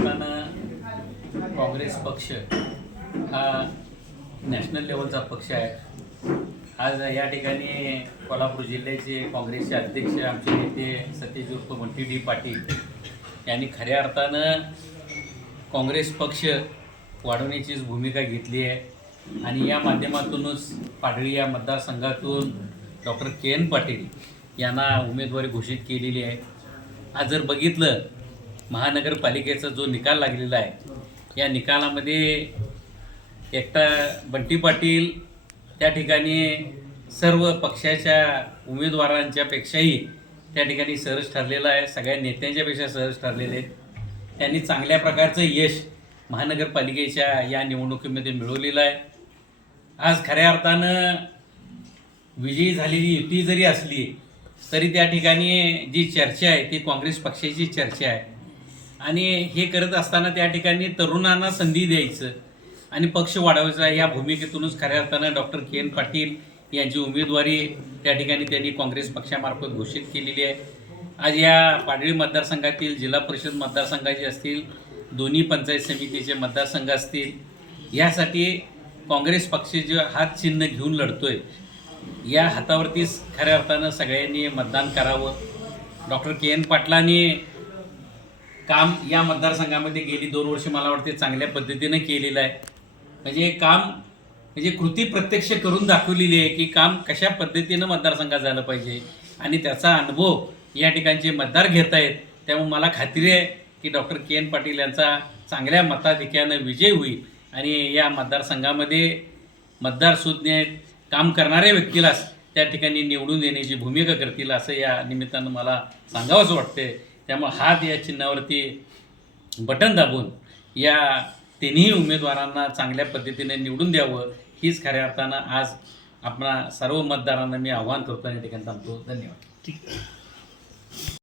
अर्थानं काँग्रेस पक्ष हा नॅशनल लेवलचा पक्ष आहे। आज या ठिकाणी कोल्हापूर जिल्ह्याचे काँग्रेसचे अध्यक्ष आमचे नेते सतीश उर्फ बंटी डी पाटील यांनी खऱ्या अर्थानं काँग्रेस पक्ष वाढवण्याचीच भूमिका घेतली आहे आणि या माध्यमातूनच पाडळी या मतदारसंघातून डॉक्टर के एन पाटील यांना उमेदवारी घोषित केलेली आहे। आज जर बघितलं महानगरपालिकेचा जो निकाल लागलेला आहे या निकालामध्ये एकटा बंटी पाटील त्या ठिकाणी सर्व पक्षाच्या उमेदवारांच्यापेक्षाही त्या ठिकाणी सहज ठरलेला आहे, सगळ्या नेत्यांच्यापेक्षा सहज ठरलेले आहेत। त्यांनी चांगल्या प्रकारचं यश महानगरपालिकेच्या या निवडणुकीमध्ये मिळवलेलं आहे। आज खऱ्या अर्थानं विजयी झालेली युती जरी असली तरी त्या ठिकाणी जी चर्चा आहे ती काँग्रेस पक्षाची चर्चा आहे आणि हे करत असताना त्या ठिकाणी तरुणांना संधी द्यायचं आणि पक्ष वाढवायचा या भूमिकेतूनच खऱ्या अर्थानं डॉक्टर के एन पाटील यांची उमेदवारी त्या ठिकाणी त्यांनी काँग्रेस पक्षामार्फत घोषित केलेली आहे। आज या पाडळी मतदारसंघातील जिल्हा परिषद मतदारसंघाचे असतील, दोन्ही पंचायत समितीचे मतदारसंघ असतील, यासाठी काँग्रेस पक्ष जे हात चिन्ह घेऊन लढतोय या हातावरतीच खऱ्या अर्थानं सगळ्यांनी मतदान करावं। डॉक्टर के एन पाटलांनी काम या मतदारसंघामध्ये गेली 2 वर्ष मला वाटते चांगल्या पद्धतीनं केलेलं आहे। म्हणजे काम म्हणजे कृती प्रत्यक्ष करून दाखवलेली आहे की काम कशा पद्धतीनं मतदारसंघात झालं पाहिजे आणि त्याचा अनुभव या ठिकाणचे मतदार घेत आहेत। त्यामुळे मला खात्री आहे की डॉक्टर के एन पाटील यांचा चांगल्या मताधिक्यानं विजय होईल आणि या मतदारसंघामध्ये मतदार सुज्ञ काम करणाऱ्या व्यक्तीलाच त्या ठिकाणी निवडून देण्याची भूमिका करतील असं या निमित्तानं मला सांगावंच वाटते। त्यामुळे हात या चिन्हावरती बटन दाबून या तिन्ही उमेदवारांना चांगल्या पद्धतीने निवडून द्यावं हीच खऱ्या अर्थानं आज आपणा सर्व मतदारांना मी आवाहन करतो आणि ठिकाणी थांबतो। धन्यवाद।